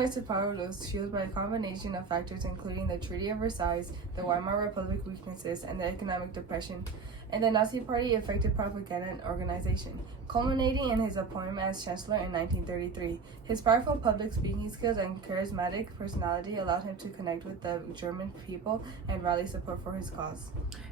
rise to power was fueled by a combination of factors including the Treaty of Versailles, the Weimar Republic weaknesses, and the economic depression, and the Nazi Party effective propaganda and organization, culminating in his appointment as Chancellor in 1933. His powerful public speaking skills and charismatic personality allowed him to connect with the German people and rally support for his cause.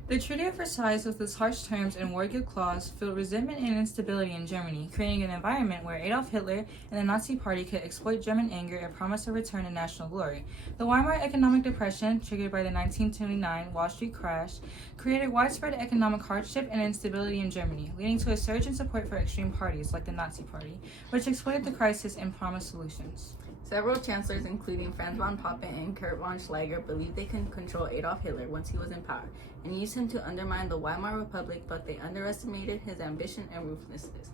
The Treaty of Versailles, with its harsh terms and war-guilt clause, fueled resentment and instability in Germany, creating an environment where Adolf Hitler and the Nazi Party could exploit German anger and promise a return to national glory. The Weimar economic depression, triggered by the 1929 Wall Street crash, created widespread economic hardship and instability in Germany, leading to a surge in support for extreme parties like the Nazi Party, which exploited the crisis and promised solutions. Several chancellors, including Franz von Papen and Kurt von Schleicher, believed they could control Adolf Hitler once he was in power, and used him to undermine the Weimar Republic, but they underestimated his ambition and ruthlessness.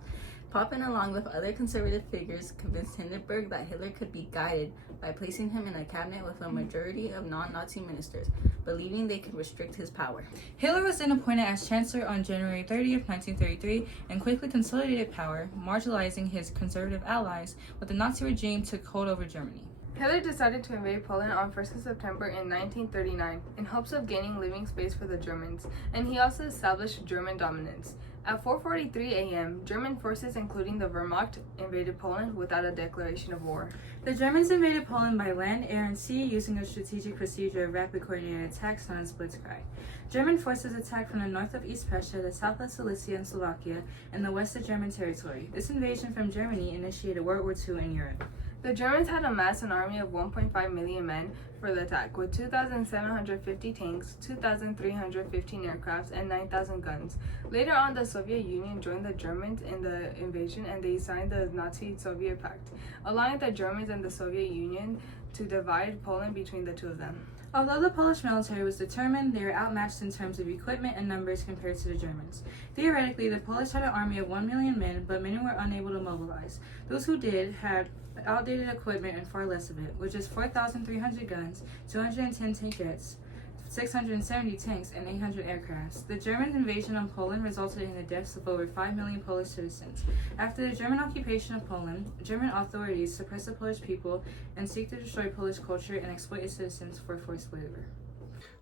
Papen, along with other conservative figures, convinced Hindenburg that Hitler could be guided by placing him in a cabinet with a majority of non-Nazi ministers, believing they could restrict his power. Hitler was then appointed as Chancellor on January 30th, 1933, and quickly consolidated power, marginalizing his conservative allies, with the Nazi regime took hold over Germany. Hitler decided to invade Poland on 1st of September in 1939 in hopes of gaining living space for the Germans, and he also established German dominance. At 4:43 a.m., German forces, including the Wehrmacht, invaded Poland without a declaration of war. The Germans invaded Poland by land, air, and sea using a strategic procedure of rapid coordinated attacks known as Blitzkrieg. German forces attacked from the north of East Prussia, the south of Silesia and Slovakia, and the west of German territory. This invasion from Germany initiated World War II in Europe. The Germans had amassed an army of 1.5 million men for the attack, with 2,750 tanks, 2,315 aircrafts, and 9,000 guns. Later on, the Soviet Union joined the Germans in the invasion, and they signed the Nazi-Soviet Pact, allowing the Germans and the Soviet Union to divide Poland between the two of them. Although the Polish military was determined, they were outmatched in terms of equipment and numbers compared to the Germans. Theoretically, the Polish had an army of 1 million men, but many were unable to mobilize. Those who did had outdated equipment and far less of it, which is 4,300 guns, 210 tankettes, 670 tanks, and 800 aircrafts. The German invasion of Poland resulted in the deaths of over 5 million Polish citizens. After the German occupation of Poland, German authorities suppressed the Polish people and seek to destroy Polish culture and exploit its citizens for forced labor.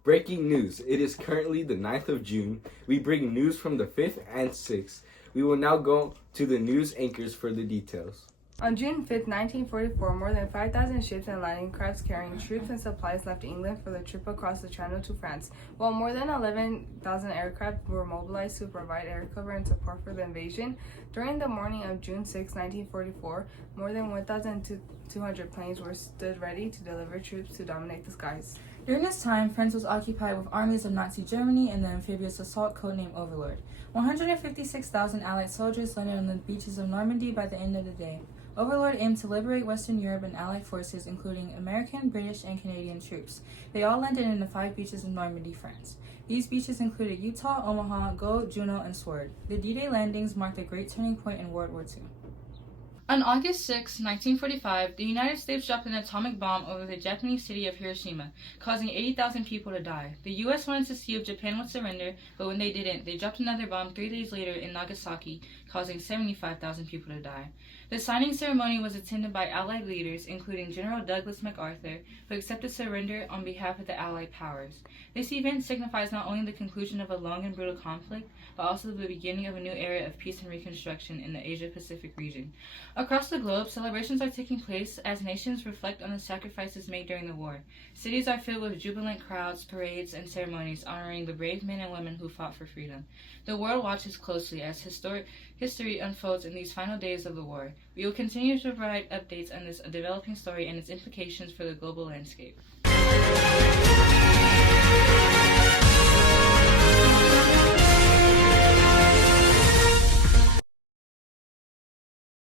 Breaking news. It is currently the 9th of June. We bring news from the 5th and 6th. We will now go to the news anchors for the details. On June 5, 1944, more than 5,000 ships and landing crafts carrying troops and supplies left England for the trip across the Channel to France, while more than 11,000 aircraft were mobilized to provide air cover and support for the invasion. During the morning of June 6, 1944, more than 1,200 planes were stood ready to deliver troops to dominate the skies. During this time, France was occupied with armies of Nazi Germany and the amphibious assault codenamed Overlord. 156,000 Allied soldiers landed on the beaches of Normandy by the end of the day. Overlord aimed to liberate Western Europe and Allied forces, including American, British, and Canadian troops. They all landed in the 5 beaches of Normandy, France. These beaches included Utah, Omaha, Go, Juno, and Sword. The D-Day landings marked a great turning point in World War II. On August 6, 1945, the United States dropped an atomic bomb over the Japanese city of Hiroshima, causing 80,000 people to die. The U.S. wanted to see if Japan would surrender, but when they didn't, they dropped another bomb 3 days later in Nagasaki, causing 75,000 people to die. The signing ceremony was attended by Allied leaders, including General Douglas MacArthur, who accepted surrender on behalf of the Allied powers. This event signifies not only the conclusion of a long and brutal conflict, but also the beginning of a new era of peace and reconstruction in the Asia-Pacific region. Across the globe, celebrations are taking place as nations reflect on the sacrifices made during the war. Cities are filled with jubilant crowds, parades, and ceremonies honoring the brave men and women who fought for freedom. The world watches closely as history unfolds in these final days of the war. We will continue to provide updates on this developing story and its implications for the global landscape.